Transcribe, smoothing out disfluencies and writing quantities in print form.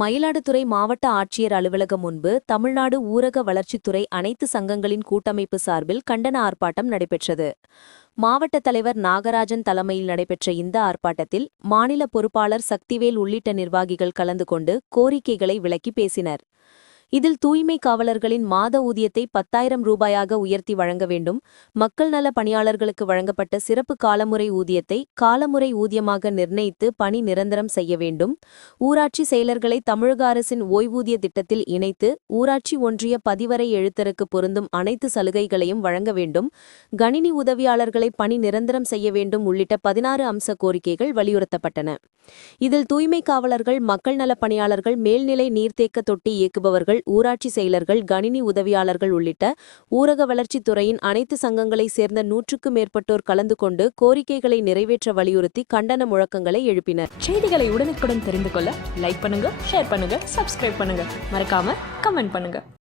மயிலாடுதுறை மாவட்ட ஆட்சியர் அலுவலகம் முன்பு தமிழ்நாடு ஊரக வளர்ச்சித்துறை அனைத்து சங்கங்களின் கூட்டமைப்பு சார்பில் கண்டன ஆர்ப்பாட்டம் நடைபெற்றது. மாவட்ட தலைவர் நாகராஜன் தலைமையில் நடைபெற்ற இந்த ஆர்ப்பாட்டத்தில் மாநில பொறுப்பாளர் சக்திவேல் உள்ளிட்ட நிர்வாகிகள் கலந்து கொண்டு கோரிக்கைகளை விளக்கி பேசினர். இதில் தூய்மை காவலர்களின் மாத ஊதியத்தை 10,000 ரூபாயாக உயர்த்தி வழங்க வேண்டும், மக்கள் நல பணியாளர்களுக்கு வழங்கப்பட்ட சிறப்பு காலமுறை ஊதியத்தை காலமுறை ஊதியமாக நிர்ணயித்து பணி நிரந்தரம் செய்ய வேண்டும், ஊராட்சி செயலர்களை தமிழக அரசின் ஓய்வூதிய திட்டத்தில் இணைத்து ஊராட்சி ஒன்றிய பதிவறை எழுத்தருக்கு பொருந்தும் அனைத்து சலுகைகளையும் வழங்க வேண்டும், கணினி உதவியாளர்களை பணி நிரந்தரம் செய்ய வேண்டும் உள்ளிட்ட 16 அம்ச கோரிக்கைகள் வலியுறுத்தப்பட்டன. இதில் தூய்மை காவலர்கள், மக்கள் நல பணியாளர்கள், மேல்நிலை நீர்த்தேக்க தொட்டி இயக்குபவர்கள், ஊராட்சி செயலர்கள், கணினி உதவியாளர்கள் உள்ளிட்ட ஊரக வளர்ச்சித் துறையின் அனைத்து சங்கங்களை சேர்ந்த 100க்கும் மேற்பட்டோர் கலந்து கொண்டு கோரிக்கைகளை நிறைவேற்ற வலியுறுத்தி கண்டன முழக்கங்களை எழுப்பினர். செய்திகளை உடனுக்குடன் தெரிந்து கொள்ள லைக் பண்ணுங்க, ஷேர் பண்ணுங்க, சப்ஸ்கிரைப் பண்ணுங்க, மறக்காம கமெண்ட் பண்ணுங்க.